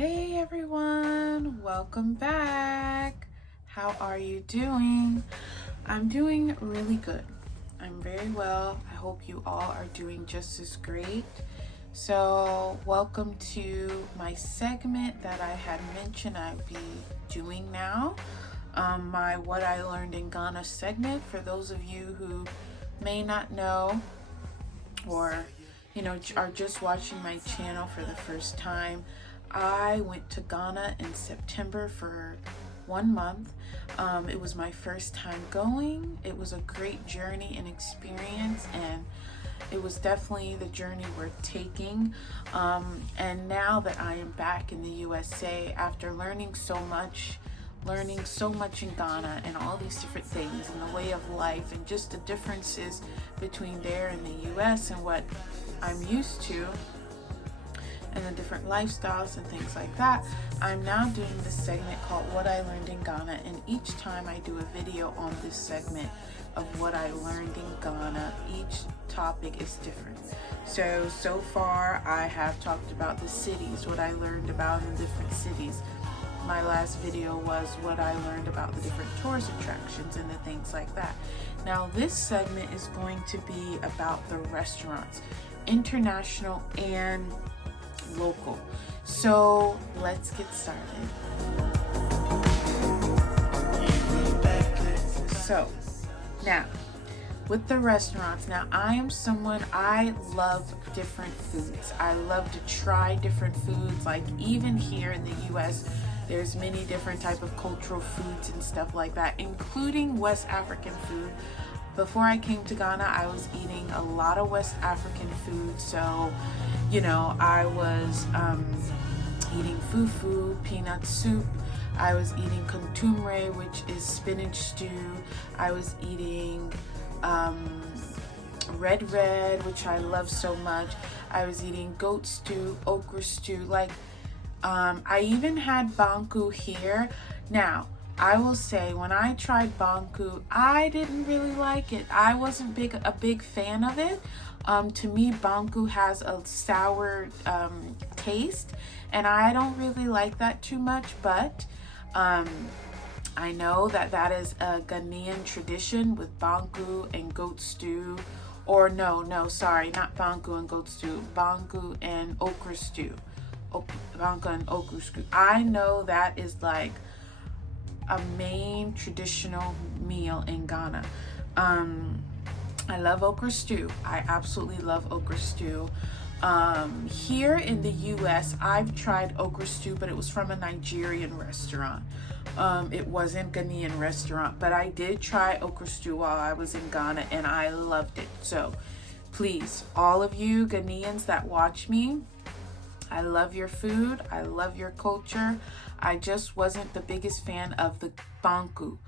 Hey everyone, welcome back. How are you doing? I'm doing really good. I'm very well. I hope you all are doing just as great. So, welcome to my segment that I had mentioned I'd be doing now. My What I Learned in Ghana segment. For those of you who may not know or are just watching my channel for the first time, I went to Ghana in September for 1 month. It was my first time going. It was a great journey and experience, and it was definitely the journey worth taking. And now that I am back in the USA, after learning so much in Ghana and all these different things and the way of life and just the differences between there and the US and what I'm used to and the different lifestyles and things like that, I'm now doing this segment called What I Learned in Ghana, and each time I do a video on this segment of what I learned in Ghana, each topic is different. So far I have talked about the cities, what I learned about in different cities. My last video was what I learned about the different tourist attractions and the things like that. Now this segment is going to be about the restaurants, international and local. So let's get started. So now with the restaurants, now I love different foods. I love to try different foods. Like even here in the US, there's many different type of cultural foods and stuff like that, including West African food. Before I came to Ghana, I was eating a lot of West African food. So, I was eating fufu, peanut soup. I was eating contumre, which is spinach stew. I was eating red, which I love so much. I was eating goat stew, okra stew. I even had banku here. Now, I will say when I tried banku, I didn't really like it. I wasn't a big fan of it. To me, banku has a sour taste, and I don't really like that too much, but I know that is a Ghanaian tradition with banku and goat stew. Or sorry, not banku and goat stew, banku and okra stew. Banku and okra stew. I know that is like a main traditional meal in Ghana. I love okra stew. I absolutely love okra stew. Here in the US, I've tried okra stew, but it was from a Nigerian restaurant. It wasn't a Ghanaian restaurant, but I did try okra stew while I was in Ghana, and I loved it. So please, all of you Ghanaians that watch me, I love your food. I love your culture. I just wasn't the biggest fan of the banku,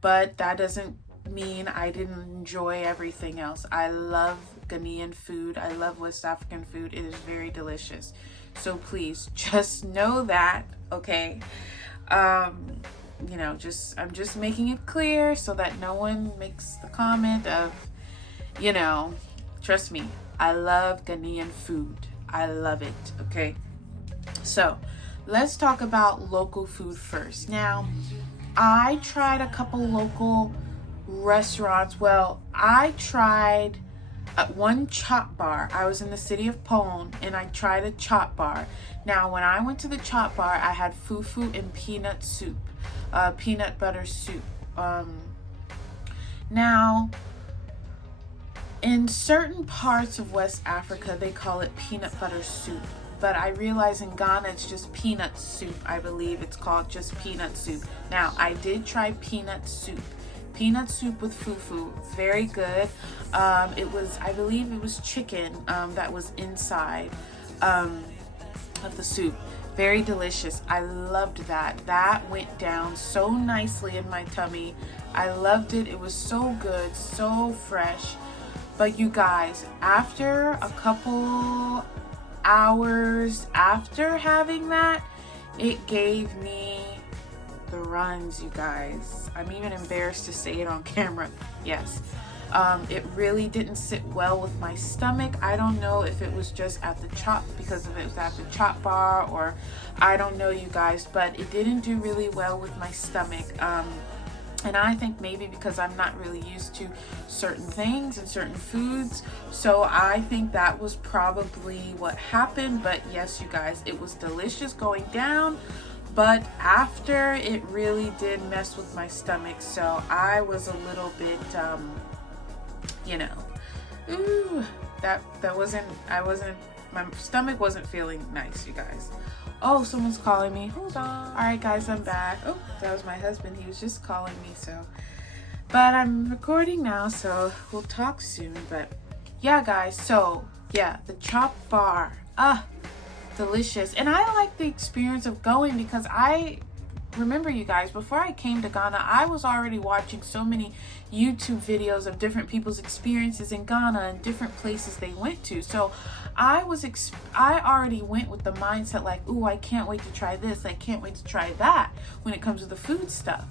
but that doesn't mean I didn't enjoy everything else. I love Ghanaian food. I love West African food. It is very delicious. So please just know that, okay? I'm just making it clear so that no one makes the comment of, trust me, I love Ghanaian food. I love it, okay? So let's talk about local food first. Now, I tried a couple local restaurants. Well, I tried one chop bar. I was in the city of Pone, and I tried a chop bar. Now, when I went to the chop bar, I had fufu and peanut soup, peanut butter soup. Now, in certain parts of West Africa, they call it peanut butter soup. But I realize in Ghana, it's just peanut soup. I believe it's called just peanut soup. Now, I did try peanut soup. Peanut soup with fufu, very good. I believe it was chicken that was inside of the soup. Very delicious. I loved that. That went down so nicely in my tummy. I loved it. It was so good, so fresh. But you guys, after a couple hours after having that, it gave me the runs, you guys. I'm even embarrassed to say it on camera. Yes, It really didn't sit well with my stomach. I don't know if it was just at the chop, because if it was at the chop bar, or I don't know, you guys, but it didn't do really well with my stomach. And I think maybe because I'm not really used to certain things and certain foods. So I think that was probably what happened. But yes, you guys, it was delicious going down. But after, it really did mess with my stomach. So I was a little bit, ooh, my stomach wasn't feeling nice, you guys. Oh, someone's calling me. Hold on. All right, guys, I'm back. Oh, that was my husband. He was just calling me, but I'm recording now, so we'll talk soon. But yeah, guys, so yeah, the chop bar. Delicious. And I like the experience of going, because I remember, you guys, before I came to Ghana, I was already watching so many YouTube videos of different people's experiences in Ghana and different places they went to. So I already went with the mindset like, ooh, I can't wait to try this, I can't wait to try that when it comes to the food stuff.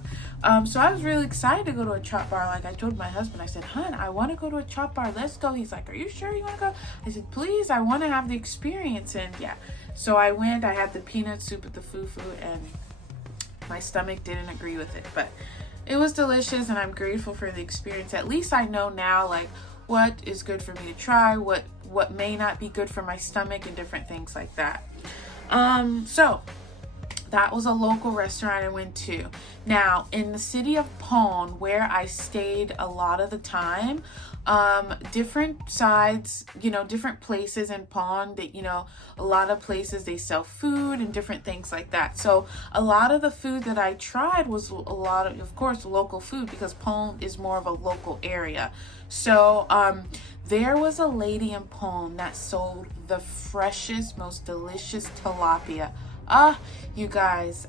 So I was really excited to go to a chop bar. Like I told my husband, I said, hun, I want to go to a chop bar, let's go. He's like, are you sure you want to go? I said, please, I want to have the experience. And yeah, so I went. I had the peanut soup with the fufu, and my stomach didn't agree with it, but it was delicious, and I'm grateful for the experience. At least I know now, like, what is good for me to try, what may not be good for my stomach, and different things like that. So that was a local restaurant I went to. Now, in the city of Pon, where I stayed a lot of the time, different sides, different places in Pon that, a lot of places they sell food and different things like that. So a lot of the food that I tried was a lot of course, local food, because Pon is more of a local area. So, there was a lady in Pon that sold the freshest, most delicious tilapia. You guys,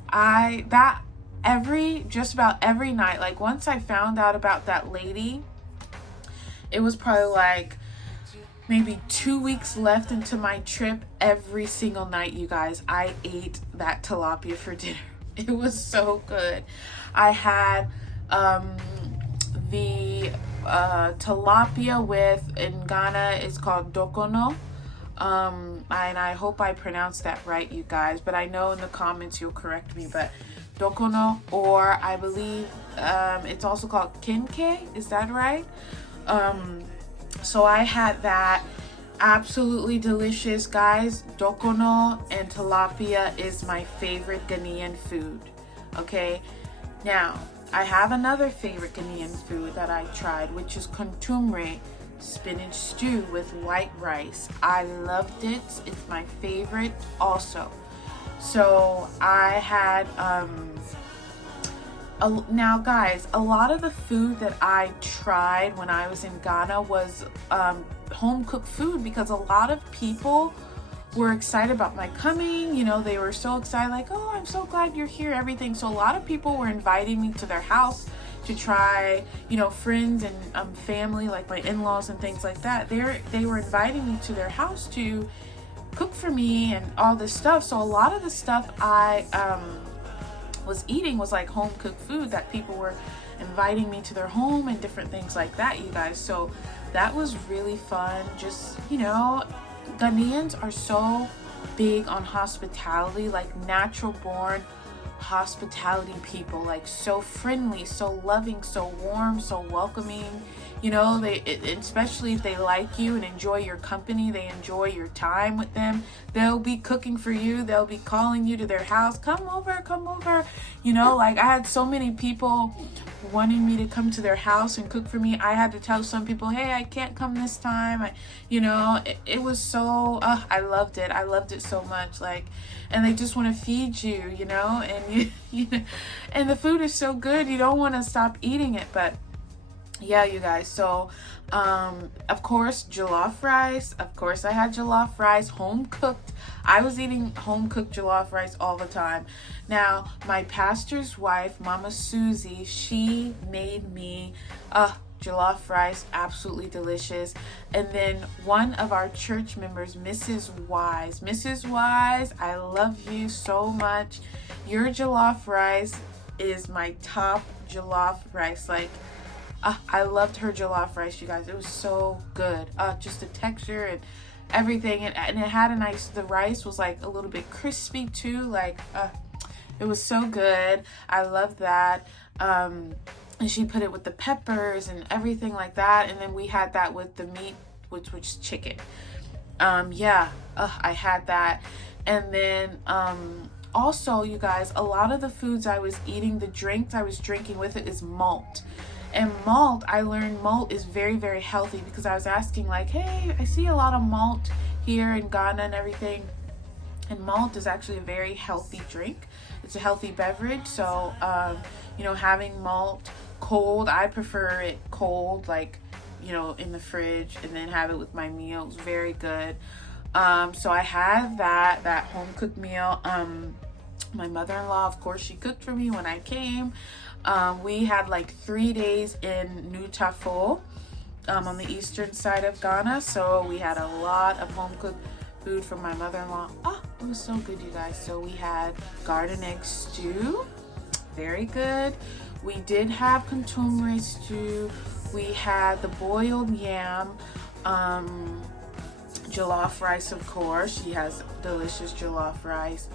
just about every night, like once I found out about that lady, it was probably like maybe 2 weeks left into my trip. Every single night, you guys, I ate that tilapia for dinner. It was so good. I had the tilapia in Ghana is called dokono. And I hope I pronounced that right, you guys, but I know in the comments you'll correct me. But dokono, or I believe it's also called kinke, is that right? So I had that. Absolutely delicious, guys. Dokono and tilapia is my favorite Ghanaian food. Okay, now I have another favorite Ghanaian food that I tried, which is kontumre spinach stew with white rice. I loved it. It's my favorite also. So I had now, guys, a lot of the food that I tried when I was in Ghana was home cooked food, because a lot of people were excited about my coming. They were so excited, like, oh, I'm so glad you're here, everything. So a lot of people were inviting me to their house to try, friends and family, like my in-laws and things like that. They were inviting me to their house to cook for me and all this stuff. So a lot of the stuff I was eating was like home cooked food that people were inviting me to their home and different things like that, you guys. So that was really fun. Just, Ghanaians are so big on hospitality, like natural born hospitality people, like so friendly, so loving, so warm, so welcoming. Especially if they like you and enjoy your company, they enjoy your time with them, they'll be cooking for you, they'll be calling you to their house, come over. Like I had so many people wanting me to come to their house and cook for me. I had to tell some people, hey, I can't come this time. It was so I loved it so much. Like, and they just want to feed you, and and the food is so good, you don't want to stop eating it. But yeah, you guys, so of course jollof rice. Of course I had jollof rice, home cooked. I was eating home cooked jollof rice all the time. Now my pastor's wife, Mama Susie, she made me jollof rice, absolutely delicious. And then one of our church members, Mrs. Wise, I love you so much. Your jollof rice is my top jollof rice. Like, I loved her jollof rice, you guys. It was so good. Just the texture and everything, and it had a nice, the rice was like a little bit crispy too, like it was so good. I love that. And she put it with the peppers and everything like that, and then we had that with the meat, which was chicken. Yeah, I had that. And then also, you guys, a lot of the foods I was eating, the drinks I was drinking with it is malt. And malt, I learned malt is very, very healthy, because I was asking like, hey, I see a lot of malt here in Ghana and everything. And malt is actually a very healthy drink. It's a healthy beverage. So, you know, having malt cold, I prefer it cold, like, you know, in the fridge, and then have it with my meals. Very good. So I had that home cooked meal. My mother-in-law, of course, she cooked for me when I came. We had like 3 days in Nutafo, on the eastern side of Ghana. So we had a lot of home cooked food from my mother-in-law. Oh, it was so good, you guys. So we had garden egg stew. Very good. We did have Calamari stew. We had the boiled yam, jollof rice, of course. She has delicious jollof rice.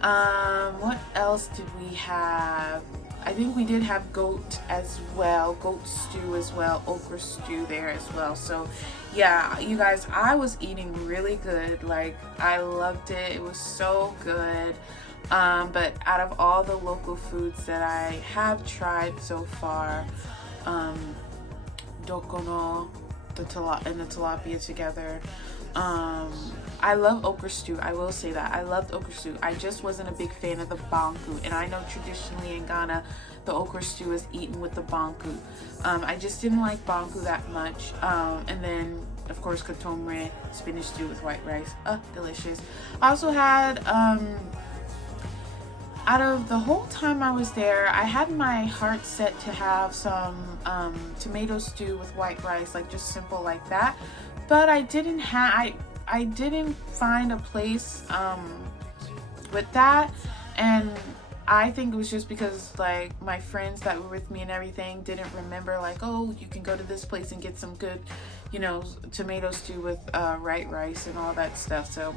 What else did we have? I think we did have goat as well, goat stew as well, okra stew there as well. So yeah, you guys, I was eating really good. Like, I loved it. It was so good. But out of all the local foods that I have tried so far, dokono, and the tilapia together, I love okra stew. I will say that I loved okra stew. I just wasn't a big fan of the banku, and I know traditionally in Ghana the okra stew is eaten with the banku. I just didn't like banku that much. And then of course katomre, spinach stew with white rice, delicious. I also had out of the whole time I was there, I had my heart set to have some tomato stew with white rice, like just simple like that. But I didn't find a place with that, and I think it was just because like my friends that were with me and everything didn't remember like, oh, you can go to this place and get some good, you know, tomato stew with white rice and all that stuff. So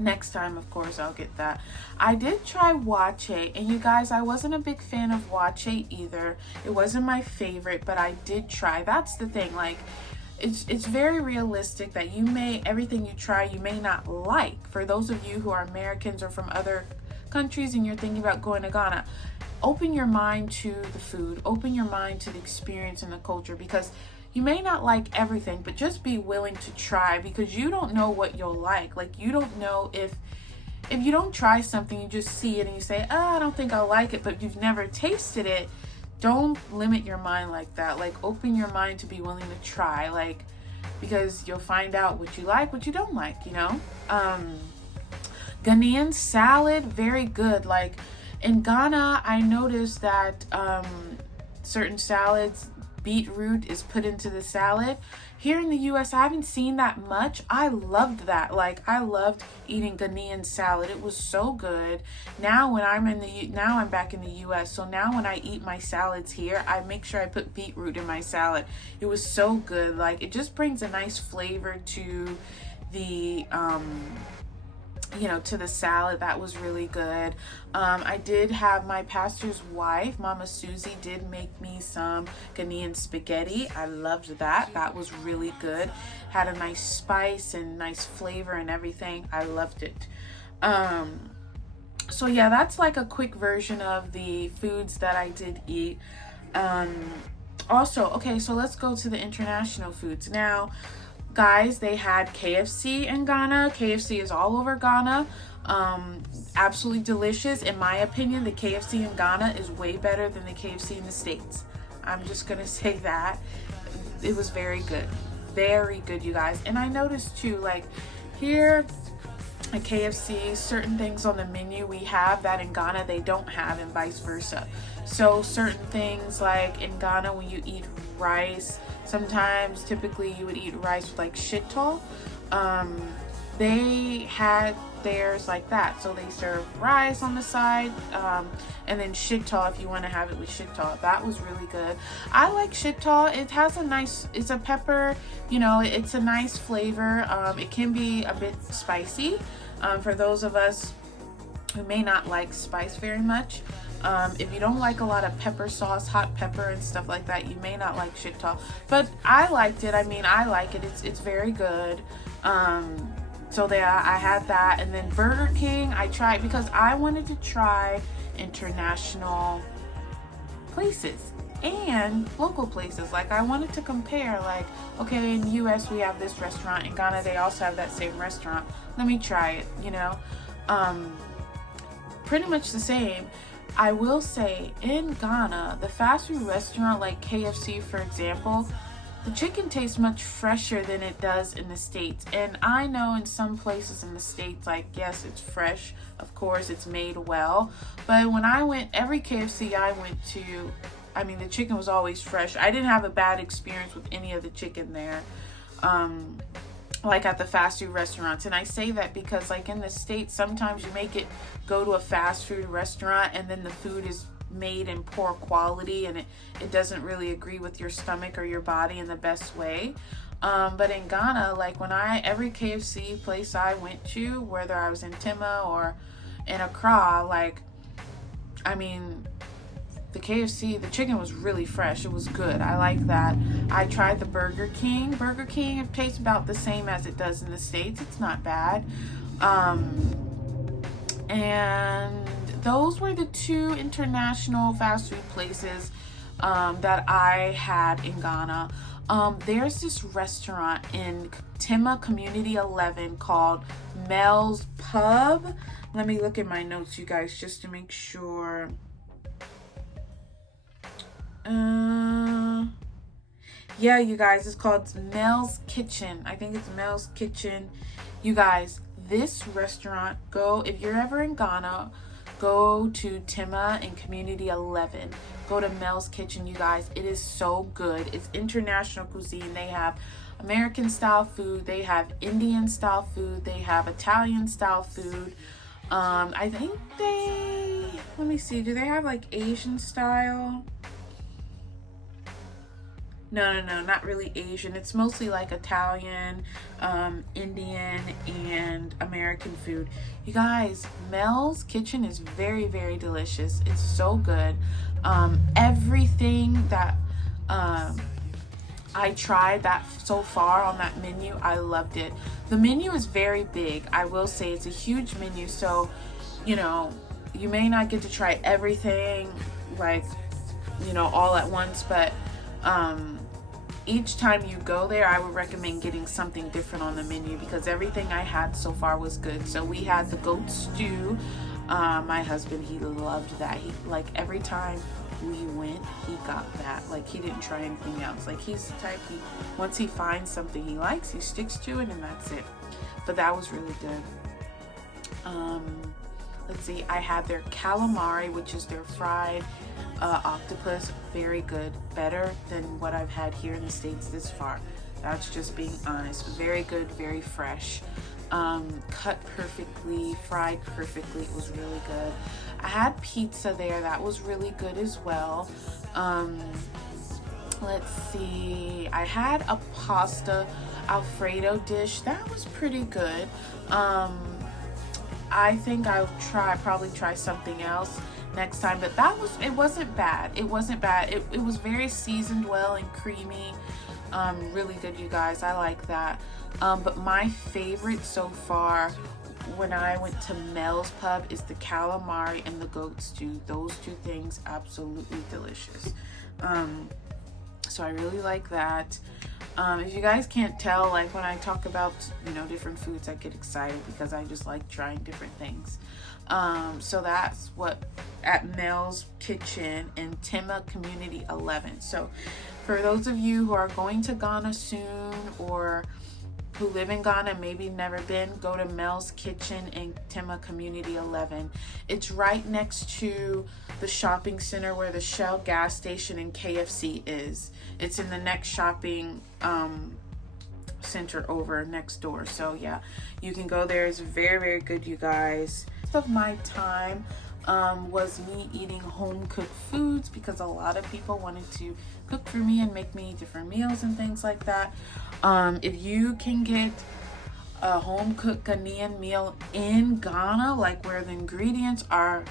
next time, of course, I'll get that. I did try wache, and you guys, I wasn't a big fan of wache either. It wasn't my favorite, but I did try. That's the thing, like, it's very realistic that everything you try you may not like. For those of you who are Americans or from other countries and you're thinking about going to Ghana, open your mind to the food, open your mind to the experience and the culture, because you may not like everything, but just be willing to try, because you don't know what you'll like. Like, you don't know if you don't try something, you just see it and you say, I don't think I'll like it, but you've never tasted it. Don't limit your mind like that. Like, open your mind to be willing to try, like, because you'll find out what you like, what you don't like, you know. Ghanaian salad, very good. Like, in Ghana, I noticed that certain salads, beetroot is put into the salad. Here in the US, I haven't seen that much. I loved that. Like, I loved eating Ghanaian salad. It was so good. Now I'm back in the US, so now when I eat my salads here, I make sure I put beetroot in my salad. It was so good. Like, it just brings a nice flavor to the you know, to the salad. That was really good. I did have my pastor's wife, Mama Susie, did make me some Ghanaian spaghetti. I loved that. That was really good. Had a nice spice and nice flavor and everything. I loved it. So yeah, that's like a quick version of the foods that I did eat. Also, okay, so let's go to the international foods now. Guys, they had KFC in Ghana. KFC is all over Ghana. Absolutely delicious. In my opinion, the KFC in Ghana is way better than the KFC in the States. I'm just gonna say that. It was very good. Very good, you guys. And I noticed too, like, here at KFC, certain things on the menu we have that in Ghana they don't have, and vice versa. So certain things, like in Ghana when you eat rice, typically you would eat rice with like shito. They had theirs like that. So they serve rice on the side, and then shito if you want to have it with shito. That was really good. I like shito. It has it's a pepper, it's a nice flavor. It can be a bit spicy for those of us who may not like spice very much. If you don't like a lot of pepper sauce, hot pepper and stuff like that, you may not like shito. But I liked it. I like it. It's very good. So there, I had that. And then Burger King, I tried because I wanted to try international places and local places. Like, I wanted to compare, like, okay, in the US we have this restaurant, in Ghana they also have that same restaurant. Let me try it, pretty much the same. I will say, in Ghana, the fast food restaurant like KFC, for example, the chicken tastes much fresher than it does in the States. And I know in some places in the States, like, yes, it's fresh. Of course, it's made well. But when I went, every KFC I went to, the chicken was always fresh. I didn't have a bad experience with any of the chicken there, like at the fast food restaurants. And I say that because, like, in the States, sometimes you go to a fast food restaurant and then the food is made in poor quality and it doesn't really agree with your stomach or your body in the best way. But in Ghana, like, every KFC place I went to, whether I was in Tema or in Accra, like, the KFC, the chicken was really fresh. It was good. I like that. I tried the Burger King. Burger King, it tastes about the same as it does in the States. It's not bad. And those were the two international fast food places that I had in Ghana. There's this restaurant in Tema Community 11 called Mel's Pub. Let me look at my notes, you guys, just to make sure. Yeah, you guys, it's called Mel's Kitchen. I think it's Mel's Kitchen. You guys, this restaurant, if you're ever in Ghana, go to Tema in Community 11. Go to Mel's Kitchen, you guys. It is so good. It's international cuisine. They have American style food. They have Indian style food. They have Italian style food. I think let me see, do they have like Asian style? No, not really Asian. It's mostly like Italian, Indian, and American food. You guys, Mel's Kitchen is very, very delicious. It's so good. Everything that I tried that so far on that menu, I loved it. The menu is very big. I will say it's a huge menu, so you may not get to try everything like all at once, but each time you go there, I would recommend getting something different on the menu because everything I had so far was good. So we had the goat stew. My husband, he loved that. He, like, every time we went, he got that. Like, he didn't try anything else. Like, he's the type, once he finds something he likes, he sticks to it, and that's it. But that was really good. Let's see, I had their calamari, which is their fried octopus. Very good. Better than what I've had here in the States this far. That's just being honest. Very good, very fresh. Cut perfectly, fried perfectly. It was really good. I had pizza there. That was really good as well. Let's see. I had a pasta Alfredo dish. That was pretty good. I think I'll probably try something else next time, but it wasn't bad. It wasn't bad. It was very seasoned well and creamy. Really good, you guys. I like that. But my favorite so far when I went to Mel's Pub is the calamari and the goat stew. Those two things, absolutely delicious. So I really like that. If you guys can't tell, like, when I talk about different foods, I get excited because I just like trying different things. So that's what at Mel's Kitchen in Tema Community 11. So for those of you who are going to Ghana soon or who live in Ghana, maybe never been, go to Mel's Kitchen in Tema Community 11. It's right next to the shopping center where the Shell gas station and KFC is. It's in the next shopping center over next door. So yeah, you can go there. It's very, very good, you guys. Most of my time was me eating home cooked foods because a lot of people wanted to cook for me and make me different meals and things like that. If you can get a home cooked Ghanaian meal in Ghana, like where the ingredients are,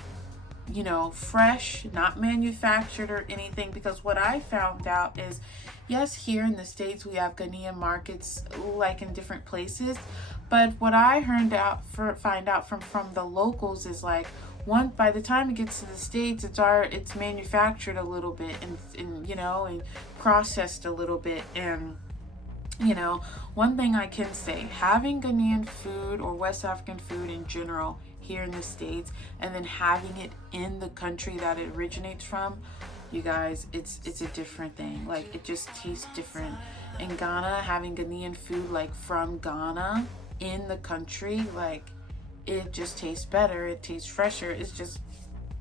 you know, fresh, not manufactured or anything, because what I found out is, yes, here in the States we have Ghanaian markets like in different places, but what I find out from the locals is like, by the time it gets to the States, it's manufactured a little bit and you know, and processed a little bit. And you know, one thing I can say, having Ghanaian food or West African food in general here in the States, and then having it in the country that it originates from, you guys, it's a different thing. Like, it just tastes different. In Ghana, having Ghanaian food like from Ghana in the country, like, it just tastes better. It tastes fresher. It's just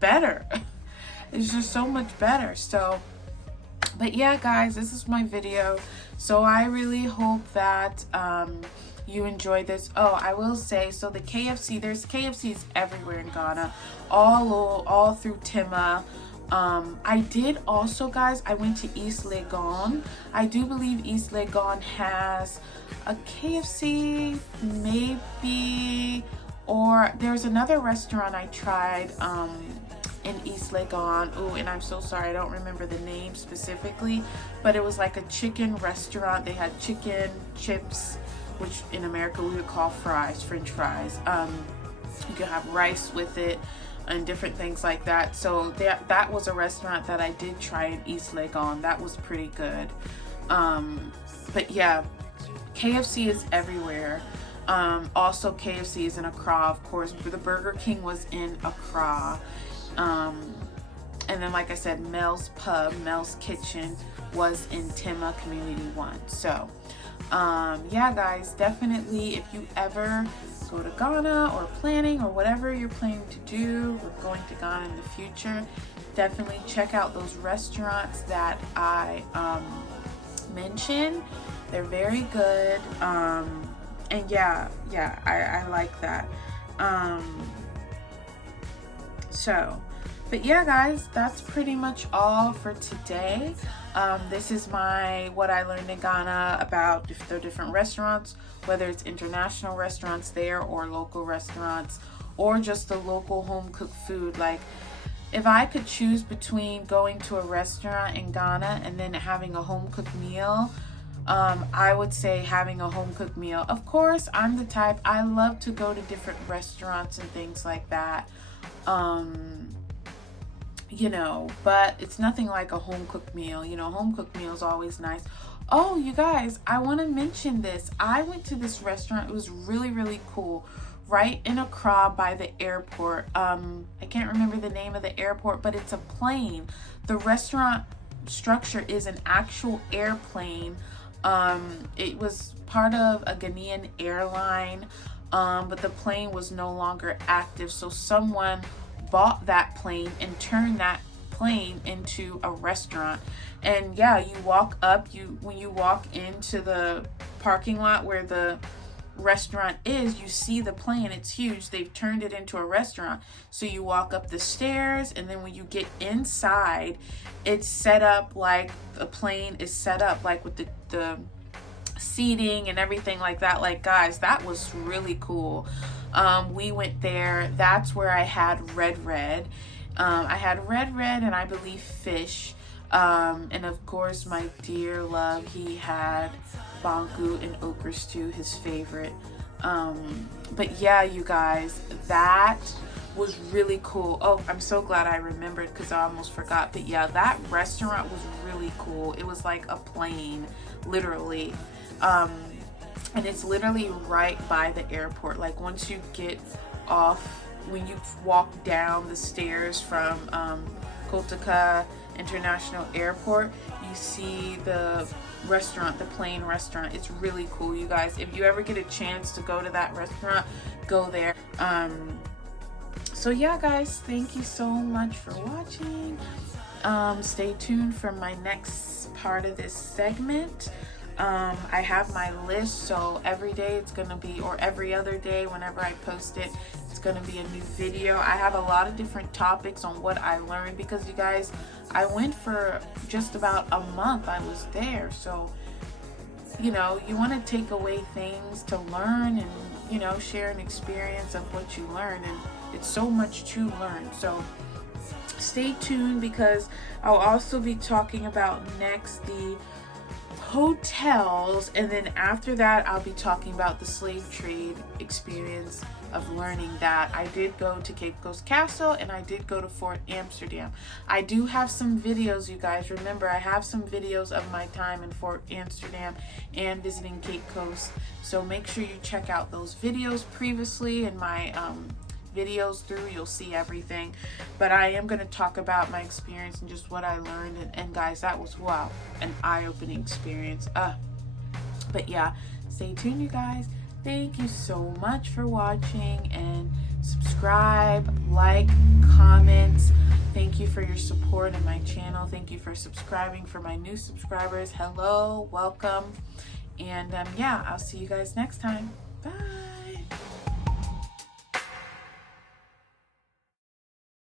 better. It's just so much better. So, but yeah, guys, this is my video. So I really hope that you enjoyed this. Oh, I will say, so the KFC, there's KFCs everywhere in Ghana, all through Tima. I did also, guys, I went to East Legon. I do believe East Legon has a KFC, maybe, or there's another restaurant I tried in East Legon. Oh, and I'm so sorry, I don't remember the name specifically, but it was like a chicken restaurant. They had chicken, chips, which in America we would call fries, French fries. You could have rice with it and different things like that. So that was a restaurant that I did try in East Legon. That was pretty good. But yeah, KFC is everywhere. Also KFC is in Accra, of course. The Burger King was in Accra. And then, like I said, Mel's Kitchen was in Tima Community 1. So, yeah, guys, definitely, if you ever go to Ghana or planning or whatever you're planning to do with going to Ghana in the future, definitely check out those restaurants that I mentioned. They're very good. And yeah, I like that. But yeah, guys, that's pretty much all for today. This is what I learned in Ghana about the different restaurants, whether it's international restaurants there or local restaurants or just the local home cooked food. Like, if I could choose between going to a restaurant in Ghana and then having a home cooked meal, I would say having a home cooked meal. Of course, I'm the type, I love to go to different restaurants and things like that. You know, but it's nothing like a home cooked meal. You know, home cooked meal is always nice. Oh, you guys, I want to mention this. I went to this restaurant. It was really, really cool. Right in Accra by the airport. I can't remember the name of the airport, but it's a plane. The restaurant structure is an actual airplane. It was part of a Ghanaian airline, but the plane was no longer active. So someone bought that plane and turned that plane into a restaurant. And yeah, you walk up, when you walk into the parking lot where the restaurant is, you see the plane. It's huge. They've turned it into a restaurant. So you walk up the stairs, and then when you get inside, it's set up like the plane is set up, like with the seating and everything like that. Like, guys, that was really cool. We went there. That's where I had red. I had red and I believe fish. And of course, my dear love, he had banku and okra stew, his favorite. But yeah, you guys, that was really cool. Oh, I'm so glad I remembered because I almost forgot. But yeah, that restaurant was really cool. It was like a plane, literally. And it's literally right by the airport. Like, once you get off, when you walk down the stairs from Kotoka International Airport, you see the restaurant, the plane restaurant. It's really cool, you guys. If you ever get a chance to go to that restaurant, go there. So yeah, guys, thank you so much for watching. Stay tuned for my next part of this segment. I have my list, so every day it's gonna be, or every other day whenever I post it, it's gonna be a new video. I have a lot of different topics on what I learned, because you guys, I went for just about a month. I was there, so you know, you want to take away things to learn and, you know, share an experience of what you learned, and it's so much to learn. So stay tuned, because I'll also be talking about next the hotels, and then after that I'll be talking about the slave trade experience of learning that. I did go to Cape Coast Castle, and I did go to Fort Amsterdam. I do have some videos, you guys. Remember, I have some videos of my time in Fort Amsterdam and visiting Cape Coast, so make sure you check out those videos previously in my videos through. You'll see everything, but I am going to talk about my experience and just what I learned, and guys, that was, wow, an eye-opening experience. But yeah, stay tuned, you guys. Thank you so much for watching, and subscribe, like, comment. Thank you for your support in my channel. Thank you for subscribing. For my new subscribers, hello, welcome, and yeah, I'll see you guys next time. Bye.